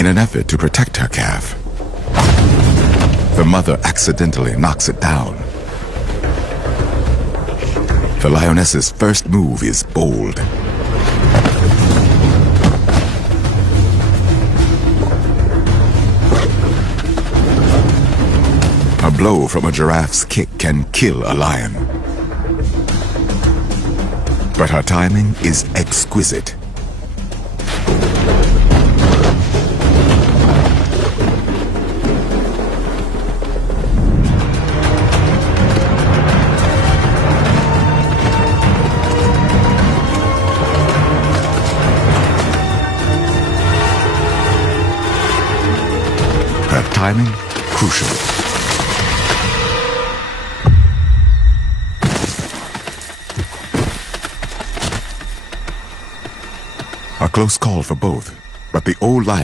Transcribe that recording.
In an effort to protect her calf, the mother accidentally knocks it down. The lioness's first move is bold. A blow from a giraffe's kick can kill a lion. But her timing is exquisite. Her timing, crucial. A close call for both, but the old lion